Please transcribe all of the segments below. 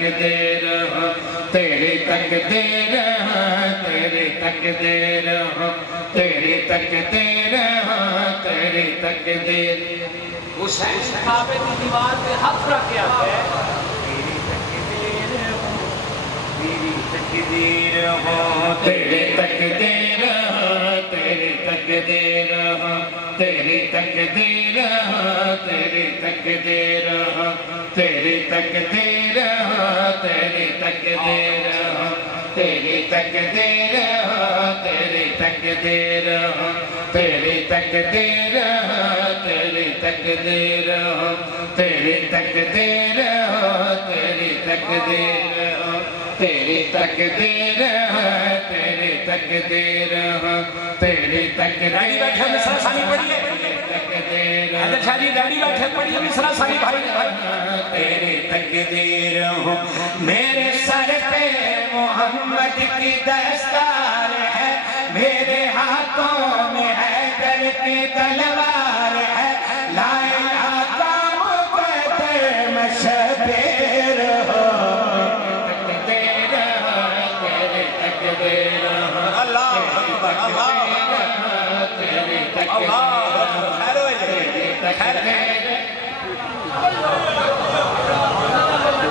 تقدیر ہو تیری تقدیر ہو تیری تقدیر ہو تیری تقدیر ہو تیری تقدیر حسین کعبے کی دیوار پہ ہاتھ رکھ کے آتے ہیں تیری تقدیر ہو تیری تقدیر ہو تیری تقدیر ہو تیری تقدیر ہو تیری تقدیر ہو تیری تقدیر ہو تیری تقدیر ہو تیری تقدیر ہو تیری تقدیر ہو تیری تقدیر ہو تیری تقدیر ہو تیری تقدیر ہو تیری تقدیر ہو تیری تقدیر ہو تیری تقدیر ہو تیری تقدیر ہو تیری تقدیر ڈیڈی بیٹھے مصرع ثانی پڑھیے حیدر شاہ جی ڈیڈی بیٹھے پڑھیے مصرع ثانی بھائی تیری تقدیر ہو میرے سر پہ محمد کی دستار ہے میرے ہاتھوں میں حیدر کی تلوار ہے لا الہ کا مقدر میں شبیر ہو تقدیر ہو تیری تقدیر ہو اللہ اکبر اللہ تیری تقدیر اللہ خیر ہوئے خیر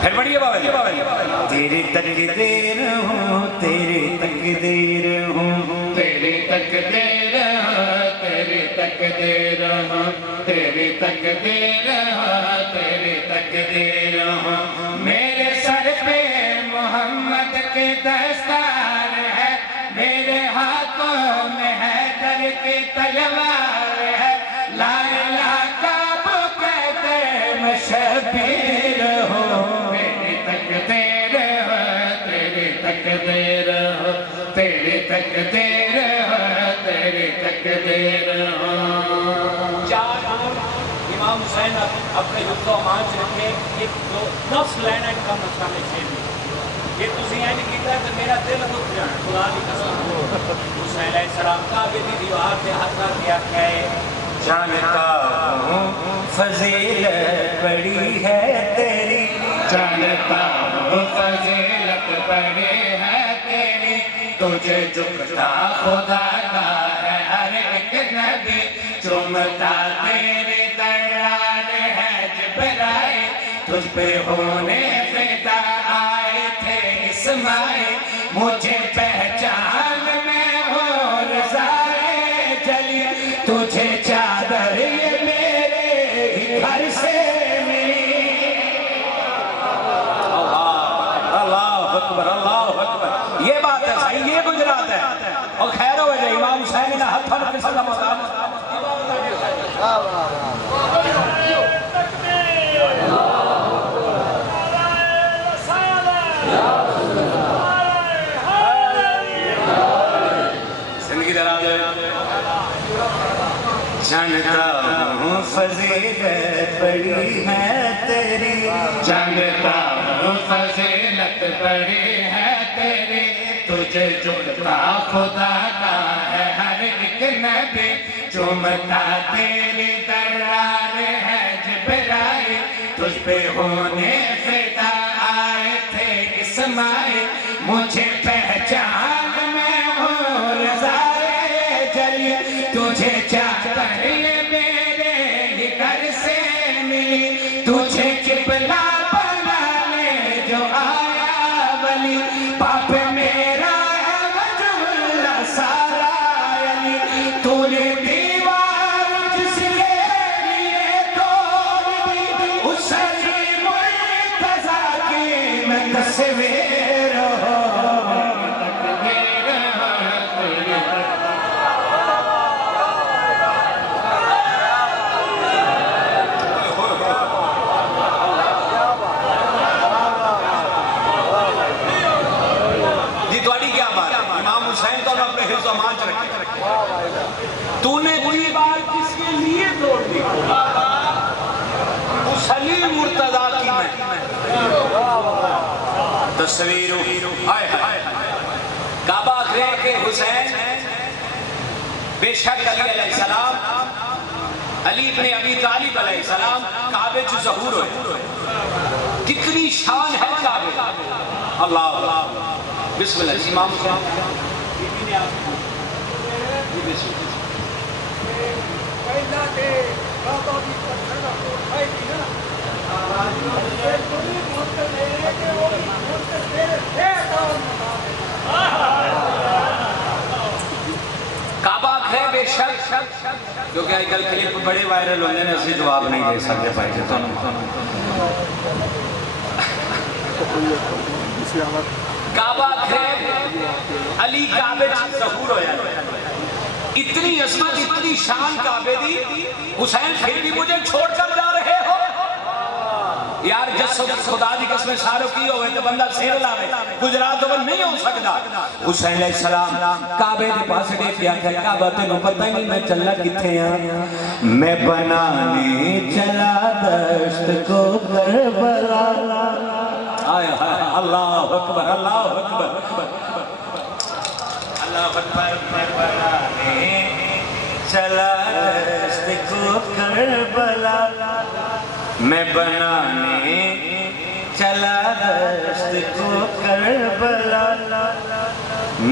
پھر بڑھئے بابا تیری تقدیر ہو تیری تقدیر ہو تیری تقدیر ہو تیری تقدیر ہو تیری تقدیر ہو تیری تقدیر ہو میرے سر پہ محمد کے دستار ہے میرے ہاتھوں میں حیدر کی تلوار ہے لا الہ کا مقدر میں شبیر ہو تیری تقدیر ہو تیری تقدیر ہو تیری تقدیر ہو تیری تقدیر ہو چار امام حسین اپنے حفظ و امان سے رکھے ایک دو 10 لائن اینڈ کا مسئلہ میں شیر میں یہ تسی اینڈ کیتا ہے کہ میرا دل دکھ جانا خدا دی قسم حسین علیہ السلام کعبے کی دیوار پہ ہاتھ رکھ کے آکھے جانتا ہوں فضیلت بڑی ہے تیری جانتا ہوں فضیلت بڑی ہے تیری تجھے جھکتا خدا کا ہے ہر ایک نبی چومتا تیری درار ہے جبرائیل تجھ پہ ہونے فدا آئے تھے اسماعیل مجھے پہچان میں ہو رضائے جلی تجھے چادر یہ میرے ہی گھر سے ملی اللہ اکبر اللہ اکبر یہ بات ہے صحیح یہ گجرات ہے اور خیر ہو جائے امام حسین نے ہاتھ پھر کے سلام جانتا ہوں فضیلت بڑی ہے تیری جانتا ہوں فضیلت بڑی ہے تیری تجھے جھکتا خدا کا ہے ہر ایک نبی چومتا تیری درار ہے جبرائیل تجھ پہ ہونے فدا آئے تھے اسماعیل مجھے پہچان میں ہو رضائے جلی تجھے چادر یہ میرے ہی گھر سے ملی تجھے قبلہ بنانے جو آیا ولی باپ میرا ہے وجہ اللہ سارا علی تو نے دیوار جس کے لیے توڑ دی اس علی مرتضیٰ کی میں تصویر ہو تو نے دیوار کس کے لیے توڑ دی اس علی مرتضیٰ کی میں تصویر آئے کعبہ کہ حسین بے شک علی علیہ السلام علی ابن ابی طالب علیہ السلام کعبے چ ظہور ہوئے. کتنی شان ہے کعبے. اللہ بسم اللہ امام صاحب پہلا تے بابا بھی پتھر دا کوٹ ہے دی نا کعبہ ہے بے شک کیونکہ آج کل کلپ بڑے وائرل ہونے نے اسی جواب نہیں دے سکتے پائے کعبہ ہے علی کعبے ظہور ہویا. اتنی عظمت اتنی شان کعبے دی. حسین پھر بھی مجھے چھوڑ کر جا رہے ہو یار. جس خدا دی قسم ساروں کی ہوئے تو بندہ سیر لاوے گجرات تو نہیں ہو سکتا. حسین علیہ السلام کعبے دے پاس دیکھ کیا کہ کعبہ تینوں پتہ ہی نہیں میں چلا کتھے ہاں. میں بنانے چلا دشت کو کربلا. آئے اللہ اکبر اللہ اکبر اللہ اکبر. بنانے چلا دشت کو کربلا. میں بنانے چلا دشت کو کربلا.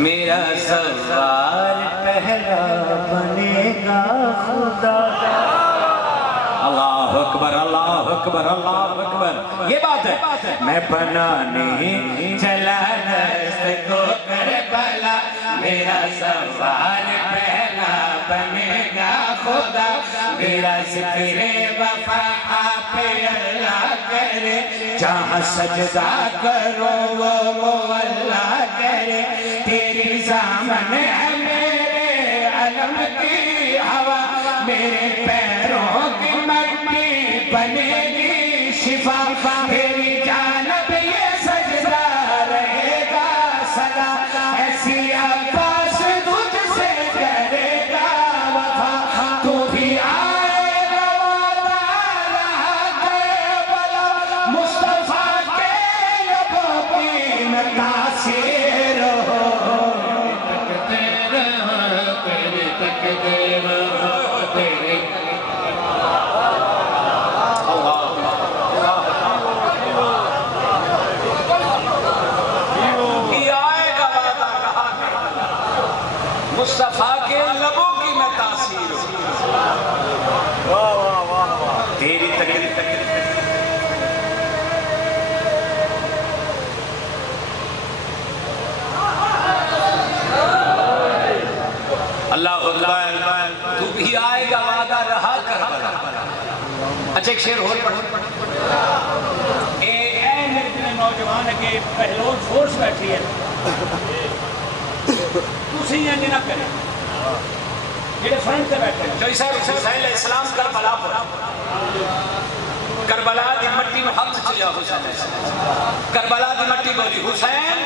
میرا سوار پہلا بنے گا خدا. اللہ اکبر اللہ اکبر اللہ اکبر. یہ بات ہے. میں بنانے چلا دشت کو کربلا. میرا سوار پہلا بنے گا خدا. میرا ذکر وفا آپ اللہ کرے. جہاں سجدہ کرو وہ اللہ کرے. تیری زامن ہے میرے علم کی ہوا. میرے پیروں کی مٹی بنے گی شفا. تیری جانب یہ سجدہ رہے گا سدا. ایسی عباس تجھ سے کرے گا وفا. تو بھی آئے گا وعدہ رہا کربلا. مصطفیٰ کے لبوں کی میں تاثیر ہو. تیری تقدیر تیری مصطفیٰ کے لبوں کی میں تاثیر ہوں. تیری تقدیر اللہ اکبر. تو بھی آئے گا وعدہ رہا کربلا. اچھا ایک شعر اور پڑھ. اے میرے نوجوان کے پہلون فورس بیٹھی ہے. تسی یہ نہ کریں جیڑے فرنٹ سے بیٹھے جو حسین علیہ السلام کربلا پر کربلا دی مٹی میں ہاتھ چلیا. حسین کربلا دی مٹی بولی حسین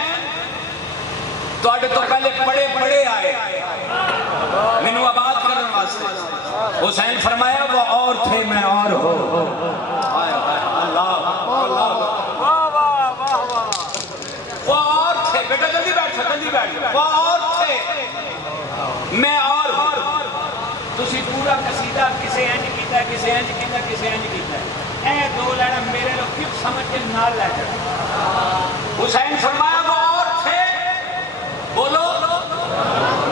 تو پہلے بڑے بڑے آئے مینوں آباد کرنے واسطے. حسین فرمایا وہ اور تھے میں اور ہو. اللہ وہ اور تھے. بیٹا جلدی بیٹھ. وہ اور تھے میں اور ہوں. تسی پورا قصیدہ کسے انج کیتا کسے انج کیتا کسے انج کیتا. اے دو لینا میرے لوگ کیوں سمجھ کے نال لے جائے. حسین فرمایا وہ اور تھے. بولو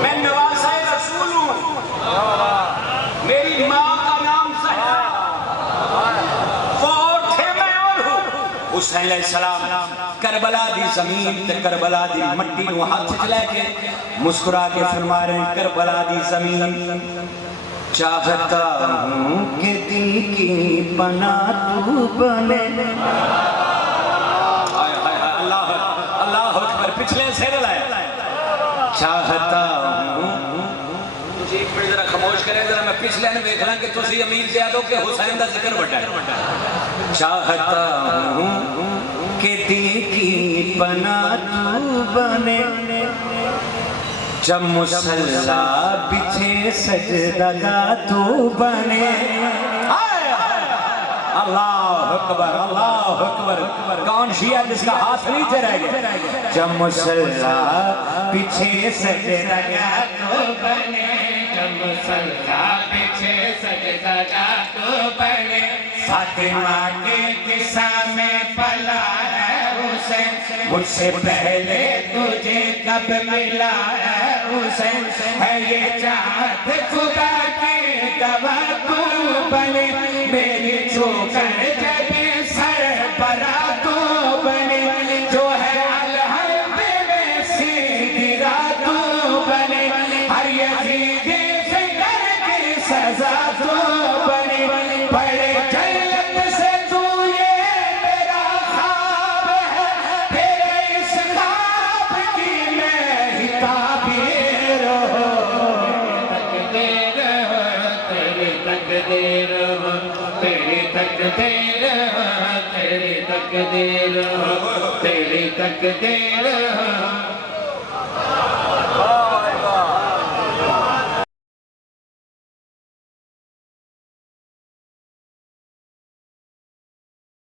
میں نواسہ رسول ہوں. میری ماں کا نام زہرا. وہ اور تھے میں اور ہوں. حسین علیہ السلام کربلا دی زمین تے کربلا دی مٹی نو ہاتھ چلے کے مسکرا کے فرما رہے ہیں کربلا دی زمین چاہتا ہوں کہ دل کی پناہ تو بنے. اللہ اکبر. پچھلے سیر لائے. چاہتا ہوں تجھے ایک منٹ ذرا خاموش کریں ذرا میں پچھلے نے دیکھ لیں کہ تسی امیر زیادہ کہ حسین دا ذکر بڑھا ہے. چاہتا ہوں کہ دل کی پناہ تو بنے. جب مصلا بچھے سجدہ گاہ تو بنے. اللہ اکبر. کون شیعہ جس کا ہاتھ نیچے رہ گیا. جب مصلا پیچھے سجدہ گاہ تو بنے. جب مصلا پیچھے سجدہ جا تو پڑھے فاطمہ کے قصہ میں پلا ہے حسین مجھ سے پہلے تجھے کب ملا ہے حسین ہے یہ چاہت خدا کی گواہ تو بنے میری چوکر جب سر برا تو بنے جو ہے الحمد میں سیدھی راہ تو بنے ہر یزیدی فکر کی سزا تو بنے بڑے جنت سے تو یہ میرا خواب ہے تیرے اس خواب کی میں ہی تعبیر ہوں تقدیر ہو تیری تقدیر ہو تیری تقدیر ہو تیری تقدیر ہو تیری تقدیر ہو